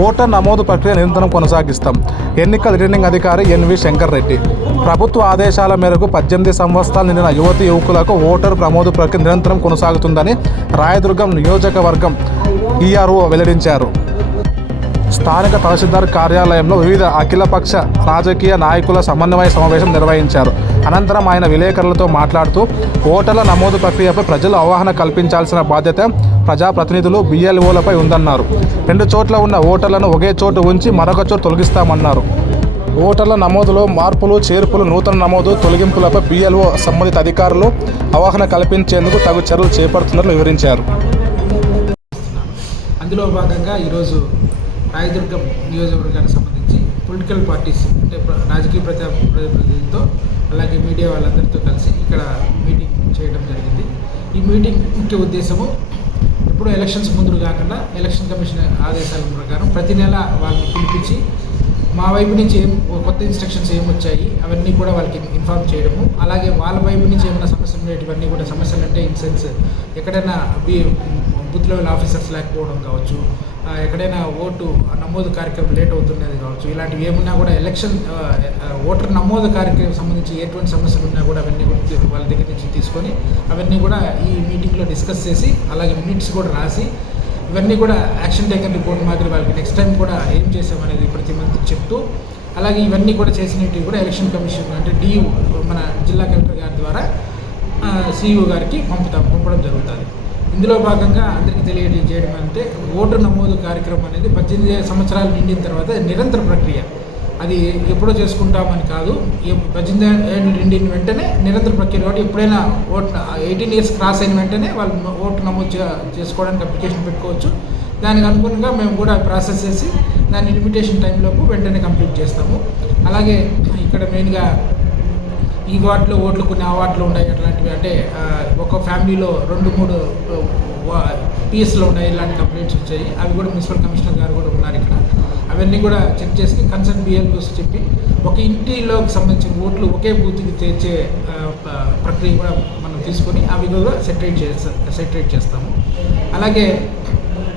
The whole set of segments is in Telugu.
ఓటర్ నమోదు ప్రక్రియ నిరంతరం కొనసాగిస్తాం. ఎన్నికల రిటర్నింగ్ అధికారి ఎన్వి శంకర్ రెడ్డి ప్రభుత్వ ఆదేశాల మేరకు పద్దెనిమిది సంవత్సరాలు నిండిన యువతి యువకులకు ఓటర్ నమోదు ప్రక్రియ నిరంతరం కొనసాగుతుందని రాయదుర్గం నియోజకవర్గం ఈఆర్ఓ వెల్లడించారు. స్థానిక తహసీల్దార్ కార్యాలయంలో వివిధ అఖిలపక్ష రాజకీయ నాయకుల సమన్వయ సమావేశం నిర్వహించారు. అనంతరం ఆయన విలేకరులతో మాట్లాడుతూ ఓటర్ల నమోదు ప్రక్రియపై ప్రజలు అవగాహన కల్పించాల్సిన బాధ్యత ప్రజాప్రతినిధులు బిఎల్ఓలపై ఉందన్నారు. రెండు చోట్ల ఉన్న ఓటర్లను ఒకే చోటు ఉంచి మరొక చోటు తొలగిస్తామన్నారు. ఓటర్ల నమోదులో మార్పులు చేర్పులు నూతన నమోదు తొలగింపులపై బిఎల్ఓ సంబంధిత అధికారులు అవగాహన కల్పించేందుకు తగు చర్యలు చేపడుతున్నట్లు వివరించారు. అందులో భాగంగా ఈరోజు రాయదుర్గం నియోజకవర్గానికి సంబంధించి పొలిటికల్ పార్టీస్ అంటే రాజకీయ ప్రజా ప్రతినిధులతో అలాగే మీడియా వాళ్ళందరితో కలిసి ఇక్కడ మీటింగ్ చేయడం జరిగింది. ఈ మీటింగ్ ముఖ్య ఉద్దేశము ఎప్పుడు ఎలక్షన్స్ ముందు కాకుండా ఎలక్షన్ కమిషన్ ఆదేశాల ప్రకారం ప్రతి నెల వాళ్ళని పిలిపించి మా వైపు నుంచి ఏం కొత్త ఇన్స్ట్రక్షన్స్ ఏం వచ్చాయి అవన్నీ కూడా వాళ్ళకి ఇన్ఫార్మ్ చేయడము. అలాగే వాళ్ళ వైపు నుంచి ఏమైనా సమస్యలు ఉండేటివన్నీ కూడా సమస్యలు అంటే ఇన్ సెన్స్ ఎక్కడైనా బి బూత్ లెవెల్ ఆఫీసర్స్ లేకపోవడం కావచ్చు ఎక్కడైనా ఓటు నమోదు కార్యక్రమం లేట్ అవుతున్నది కావచ్చు. ఇలాంటివి ఏమున్నా కూడా ఎలక్షన్ ఓటర్ నమోదు కార్యక్రమం సంబంధించి ఎటువంటి సమస్యలు ఉన్నా కూడా అవన్నీ కూడా వాళ్ళ దగ్గర నుంచి తీసుకొని అవన్నీ కూడా ఈ మీటింగ్లో డిస్కస్ చేసి అలాగే మినిట్స్ కూడా రాసి ఇవన్నీ కూడా యాక్షన్ టేకన్ రిపోర్ట్ మాదిరి వాళ్ళకి నెక్స్ట్ టైం కూడా ఏం చేసామనేది ప్రతి మంత్ చెప్తూ అలాగే ఇవన్నీ కూడా చేసినవి కూడా ఎలక్షన్ కమిషన్ అంటే డియు మన జిల్లా కలెక్టర్ గారి ద్వారా సిఇఓ గారికి పంపుతాం పంపడం జరుగుతుంది. ఇందులో భాగంగా అందరికీ తెలియజేయడం అంటే ఓటు నమోదు కార్యక్రమం అనేది పద్దెనిమిది సంవత్సరాలు నిండిన తర్వాత నిరంతర ప్రక్రియ. అది ఎప్పుడో చేసుకుంటామని కాదు పద్దెనిమిది ఏళ్ళు నిండిన వెంటనే నిరంతర ప్రక్రియ కాబట్టి ఎప్పుడైనా ఓటు ఎయిటీన్ ఇయర్స్ క్రాస్ అయిన వెంటనే వాళ్ళు ఓటు నమోదు చేసుకోవడానికి అప్లికేషన్ పెట్టుకోవచ్చు. దానికి అనుగుణంగా మేము కూడా ప్రాసెస్ చేసి దాని లిమిటేషన్ టైంలోపు వెంటనే కంప్లీట్ చేస్తాము. అలాగే ఇక్కడ మెయిన్గా ఈ వార్డులో ఓట్లు కొన్ని ఆ వార్డులో ఉన్నాయి అట్లాంటివి. అంటే ఒక ఫ్యామిలీలో రెండు మూడు పిఎస్లో ఉన్నాయి ఇలాంటి కంప్లైంట్స్ వచ్చాయి. అవి కూడా మున్సిపల్ కమిషనర్ గారు కూడా ఉన్నారు ఇక్కడ. అవన్నీ కూడా చెక్ చేసి కన్సర్న్ బిఎల్ఓస్ చెప్పి ఒక ఇంటిలోకి సంబంధించిన ఓట్లు ఒకే బూత్కి తెచ్చే ప్రక్రియ కూడా మనం తీసుకొని అవి కూడా సెటరేట్ చేస్తా సెటరేట్ చేస్తాము. అలాగే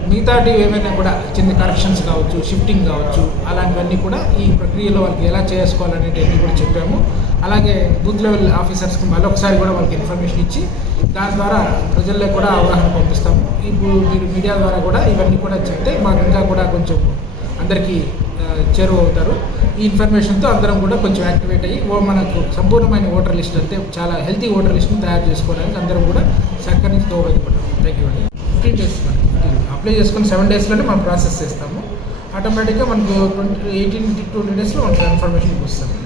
మిగతాటి ఏమైనా కూడా చిన్న కరెక్షన్స్ కావచ్చు షిఫ్టింగ్ కావచ్చు అలాంటివన్నీ కూడా ఈ ప్రక్రియలో వాళ్ళకి ఎలా చేసుకోవాలనేటివన్నీ కూడా చెప్పాము. అలాగే బూత్ లెవెల్ ఆఫీసర్స్కి మళ్ళీ ఒకసారి కూడా వాళ్ళకి ఇన్ఫర్మేషన్ ఇచ్చి దాని ద్వారా ప్రజల్లో కూడా అవగాహన పంపిస్తాము. ఇప్పుడు మీరు మీడియా ద్వారా కూడా ఇవన్నీ కూడా చెప్తే మాకు ఇంకా కూడా కొంచెం అందరికీ చేరువ అవుతారు. ఈ ఇన్ఫర్మేషన్తో అందరం కూడా కొంచెం యాక్టివేట్ అయ్యి ఓ మనకు సంపూర్ణమైన ఓటర్ లిస్ట్ అంటే చాలా హెల్తీ ఓటర్ లిస్ట్ని తయారు చేసుకోవడానికి అందరం కూడా సహకరించి దోహదపడతాం థ్యాంక్ యూ అండి. ఫిఫ్టీన్ అప్లై చేసుకుని సెవెన్ డేస్లోనే మనం ప్రాసెస్ చేస్తాము. ఆటోమేటిక్గా మనకు ట్వంటీ ఎయిటీన్ ట్వంటీ డేస్లో మనకు ఇన్ఫర్మేషన్ వస్తుంది.